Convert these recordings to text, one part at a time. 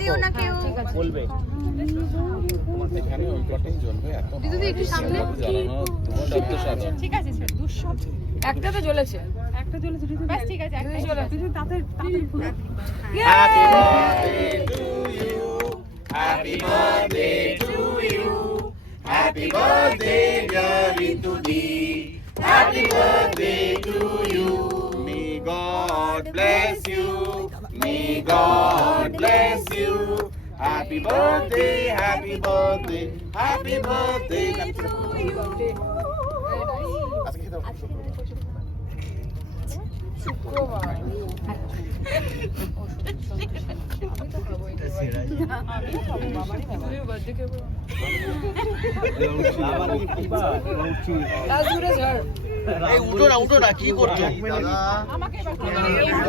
দিও না কেউ। বলবে। এখানে ওই কটাই জ্বলবে এত দিদি একটু সামনে। জ্বালানো সত্য সাথে ঠিক আছে স্যার একটা তো জ্বলেছে। একটা ঠিক আছে একটা চলে তুই তাতে তাতে happy birthday to you happy birthday to you happy birthday dear ঋতুদি happy birthday to you may God bless you may God bless উঠো না উঠো না কি করছ? আমাকে এবার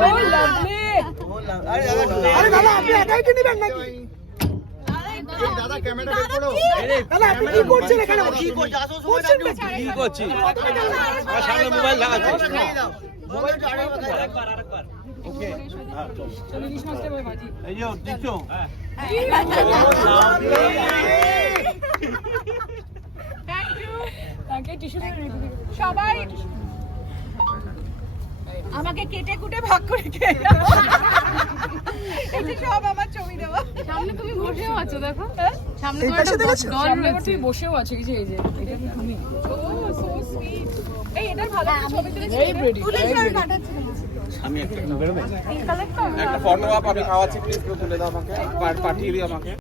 ও লাভলি আরে দাদা আপনি একাই কি নিবেন নাকি? দাদা ক্যামেরা বের করো। দাদা আপনি কি করছেন এখানে? কি করছ আসো সময় কি করছিস আমার সামনে মোবাইল লাগাচ্ছিস মোবাইলটা ওকে চলো ইলিশ মাছটা এবার ভাজি এই যে দিচ্ছ থ্যাংক ইউ তাকে টিস্যু রেখে দিই সবাই আমাকে কেটে কুটে ভাগ করে খেয়ে সব আমার ছবি দেওয়া। সামনে তুমি বসেও আছো দেখো। সামনে তোমার একটা? ডল রয়েছে। তুমি বসেও আছো এই যে এই যে এটা কি তুমি। ও সো সুইট এই এটার ভালো ছবি তুলেছি। আমি একটা একটা ফটো আপ আমি খাওয়াচ্ছি প্লিজ তুলে দাও আমাকে। পাঠিয়ে দিও আমাকে।